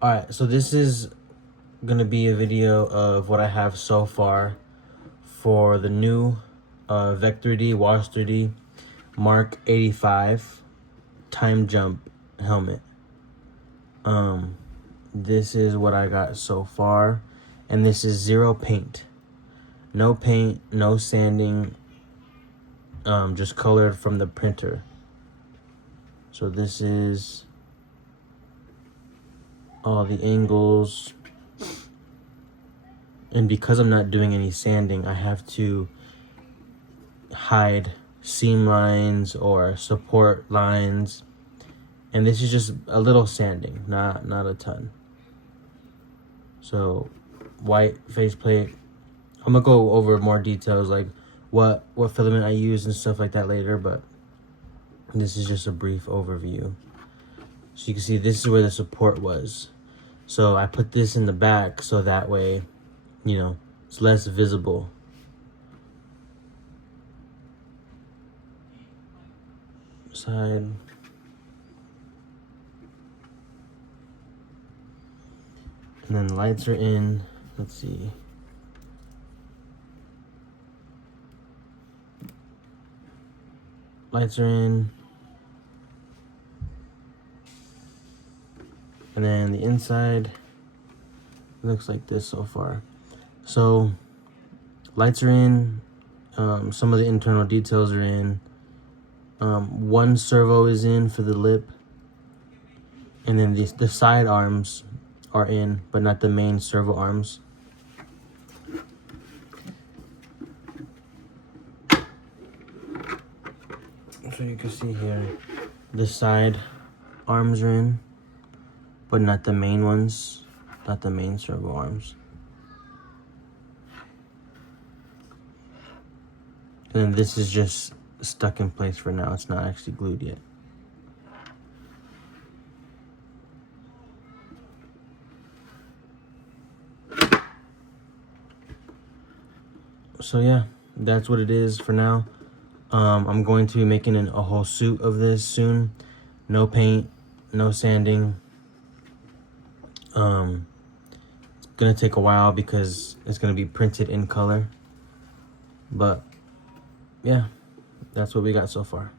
Alright, so this is gonna be a video of what I have so far for the new Vector D Wash 3D Mark 85 time jump helmet. This is what I got so far, and this is zero paint. No paint, no sanding, just colored from the printer. So this is all the angles, and because I'm not doing any sanding, I have to hide seam lines or support lines, and this is just a little sanding, not a ton. So white faceplate. I'm gonna go over more details like what filament I use and stuff like that later, but this is just a brief overview. So you can see this is where the support was. So I put this in the back so that way, you know, it's less visible. Side. And then lights are in. Let's see. Lights are in. And then the inside looks like this so far. So lights are in. Some of the internal details are in. One servo is in for the lip. And then the side arms are in, but not the main servo arms. So you can see here, the side arms are in, but not the main ones, not the main servo arms. And then this is just stuck in place for now. It's not actually glued yet. So yeah, that's what it is for now. I'm going to be making a whole suit of this soon. No paint, no sanding. It's gonna take a while because it's gonna be printed in color. But yeah, that's what we got so far.